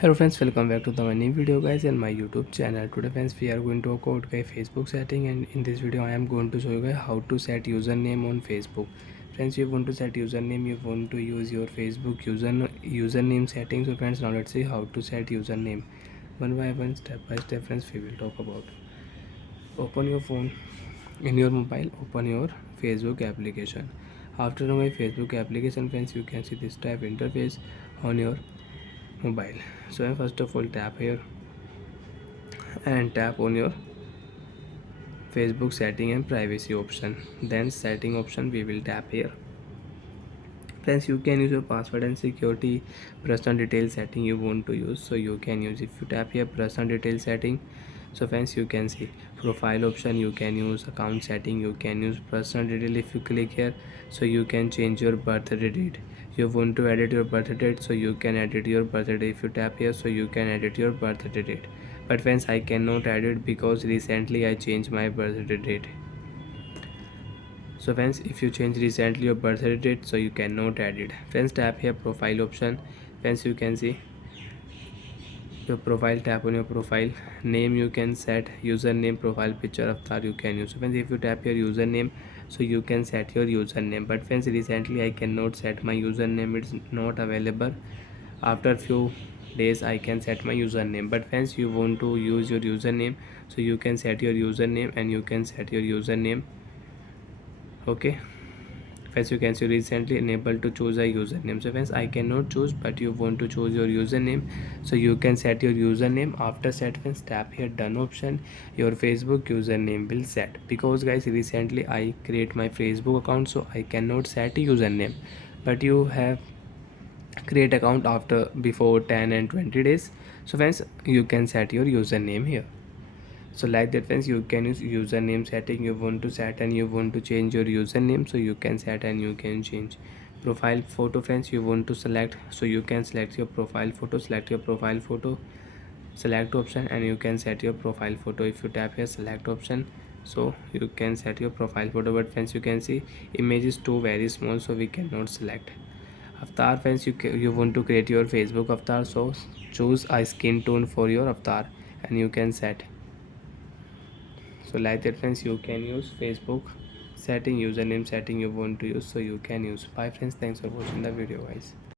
Hello friends, welcome back to the my new video guys and my YouTube channel. Today friends we are going to talk about guys Facebook setting, and in this video I am going to show you guys how to set username on Facebook. Friends, you want to set username, you want to use your Facebook username settings. So friends, now let's see how to set username. One by one, step by step friends, we will talk about. Open your phone, in your mobile open your Facebook application. After my Facebook application friends, you can see this type interface on your mobile. So first of all tap here and tap on your Facebook setting and privacy option. Then setting option we will tap here. Friends, you can use your password and security personal detail setting you want to use. So you can use, if you tap here personal detail setting, so friends you can see profile option, you can use account setting, you can use personal detail. If you click here, so you can change your birthday date. You want to edit your birthday date, so you can edit your birthday date. If you tap here, so you can edit your birthday date. But friends, I cannot edit because recently I changed my birthday date. So friends, if you change recently your birthday date, so you cannot add it. Friends, tap here profile option. Friends, you can see your profile. Tap on your profile name, you can set username, profile picture, avatar you can use. So friends, if you tap your username, so you can set your username. But friends, recently I cannot set my username, it's not available. After few days I can set my username. But friends, you want to use your username, so you can set your username and you can set your username. Okay, as you can see, recently enable to choose a username. So friends, I cannot choose, but you want to choose your username, so you can set your username. After set friends, tap here done option. Your Facebook username will set, because guys recently I create my Facebook account, so I cannot set a username. But you have create account after before 10 and 20 days, so friends you can set your username here. So like that friends, you can use username setting, you want to set and you want to change your username, so you can set and you can change. Profile photo friends, you want to select, so you can select your profile photo. Select your profile photo, select option, and you can set your profile photo. If you tap here select option, so you can set your profile photo. But friends, you can see image is too very small, so we cannot select. Avatar friends, you want to create your Facebook avatar, so choose a skin tone for your avatar and you can set. So like that friends, you can use Facebook setting, username setting you want to use, so you can use. Bye friends, thanks for watching the video guys.